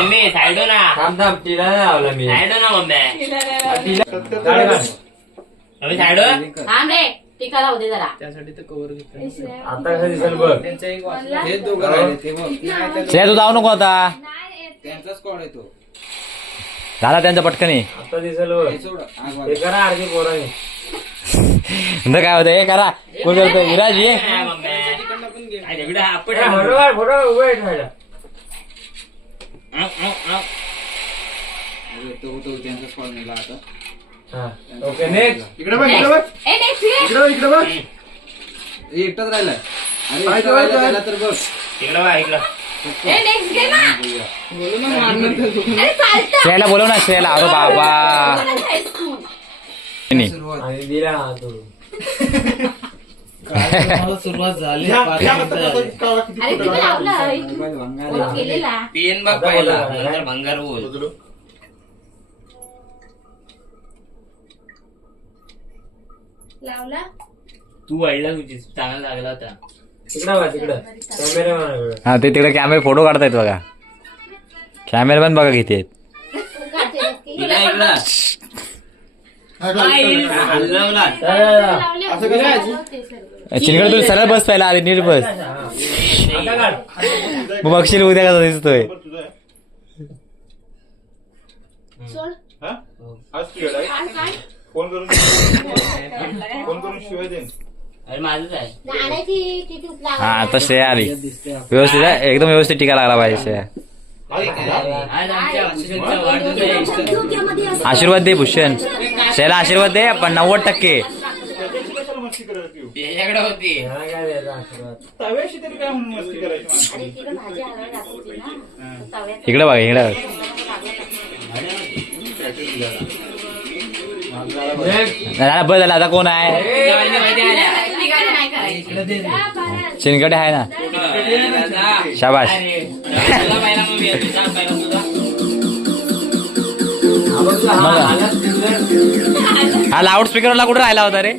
Mummy साईडो ना थांब थांब तिला नाही लावला मी साईडो ना मम्मी तिला गाडी काढ. मम्मी साईडो थांब रे टीका राहू दे जरा त्यासाठी तर कवर घेतलं आता कसं दिसेल बघ त्यांचा एक वाचला हे दोघं राहिले ते बघ श्रेया तू जाऊ नको आता त्यांचाच कॉल येतो झाला त्यांचा पटकनी आता दिसेल बघ हे सोड आग वाग. हे करा अर्धी पोराने नंतर काय होतं हे करा कोण करतो विराज ये हा, मम्मी हा आपण उभं आहे ठेवायला. आऊ, आऊ, आऊ. अरे तो तो त्यांचाच कॉल नेला आता. ओके नेक्स्ट इकडे बघ इकडे बघ. ए नेक्स्ट ये इकडे बघ इकडे बघ. एकटाच राहिलाय. अरे एकटा राहिला त्याला तर बघ. इकडं बघ इकडं. ए नेक्स्ट घे ना अरे चालतं. श्रेयाला बोलव ना श्रेयाला. अरे बाबा. बोलत सुरुवात झाली. अरे तुम्ही लावलं. केलेला. पेन बघ पहिला. नंतर भंगार बोल लावला? तू वळला तुझी. चांगला लागला होता. तिकडं बघ तिकडं कॅमेरा हा ते तिकडे कॅमेरे फोटो काढतायत बघा. कॅमेरा पण बघा किती आहेत. काढते नक्की. इकडं इकडं चिनकडे तू सरळ बस पहिला आधी नीट बस. मग बघशील उद्या कसा दिसतोय. फोन करून फोन करून शिवाय अरे. हा श्रेया आली. व्यवस्थित आहे? एकदम व्यवस्थित टीका लागला पाहिजे आशीर्वाद दे भूषण श्रेयाला आशीर्वाद दे पण नव्वद टक्के इकडे बघा इकडे बघ. झाला बस झाला आता कोण आहे. चिनकडे आहे ना. शाबाश. हा लाऊड स्पीकरला कुठे राहिला होता रे?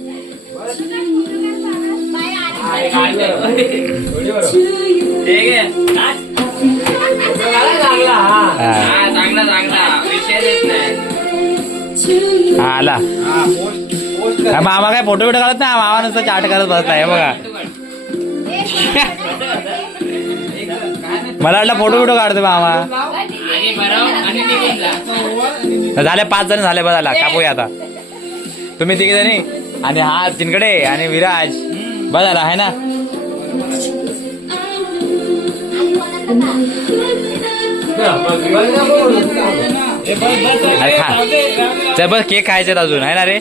हा. आला. मामा काय फोटो बिटो काढत नाही? मामा नुसतं चाट करत बसलाय हे बघा. मला वाटलं फोटो बिटो काढतो मामा. झाले पाच जण झाले बघायला कापूया आता. तुम्ही तिघे जणी आणि हा चिनकडे आणि विराज. बघायला आहे ना? अरे बस केक खायचे अजून आहे ना रे?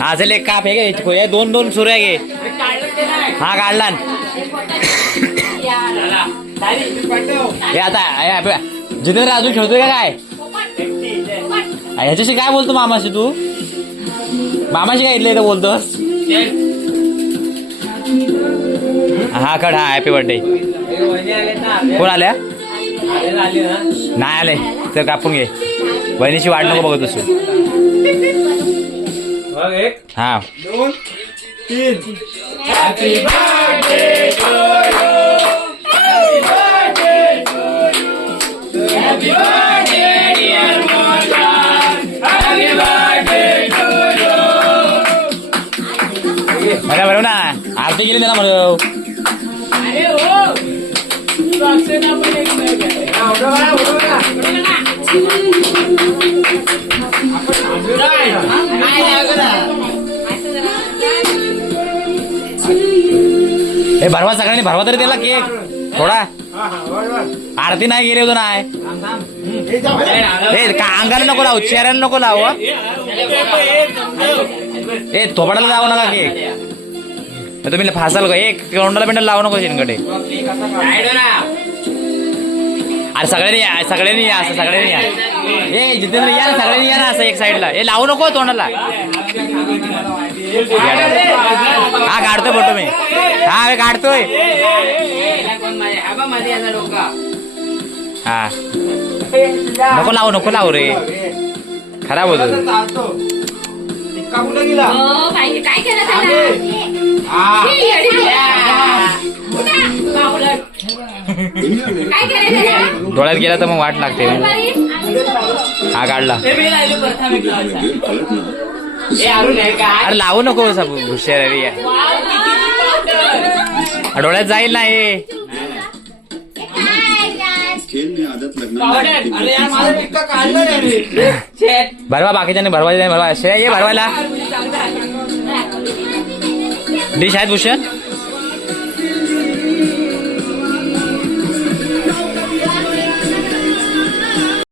हा चल एक काप हे घे दोन दोन सुऱ्या घे. हा काढला. हे आता जितेंद्र अजून खेळतोय का काय ह्याच्याशी काय बोलतो मामाशी तू मामाशी काय इथलं इथं बोलतोस हा कड हा हॅपी बर्थडे कोण आल्या नाही आले तर कापून घे बहिणीची वाट नको बघत असू बघ एक हा दोन तीन गेली त्याला हा. हे भरवा सगळ्यांनी भरवा तरी त्याला केक थोडा हा, हा. आरती नाही गेली होतो नाही थांब, थांब. हे का अंगाला नको लावू चेहऱ्याला नको लावू हं. ए थोपडाला लावू नका केक हे तुम्ही फासाल का एक तोंडाला बिंडाला लावू नको ना अरे सगळ्यांनी या सगळ्यांनी या असं सगळ्यांनी या. ए जितेंद्र या ना सगळ्यांनी या ना असं एक साईडला हे लावू नको तोंडाला. हा काढतोय फोटो मी. हा मी काढतोय. हा. हा नको लावू नको लावू रे. खराब होत हो, काय काय केलं डोळ्यात गेला तर मग वाट लागते. हा काढला? अरे लावू नको सब हुशार. डोळ्यात जाईल ना हे. भरवा नाही भरवा श्रेय ये भरवायला. चांगलं आहे. डिश आहेत भूषण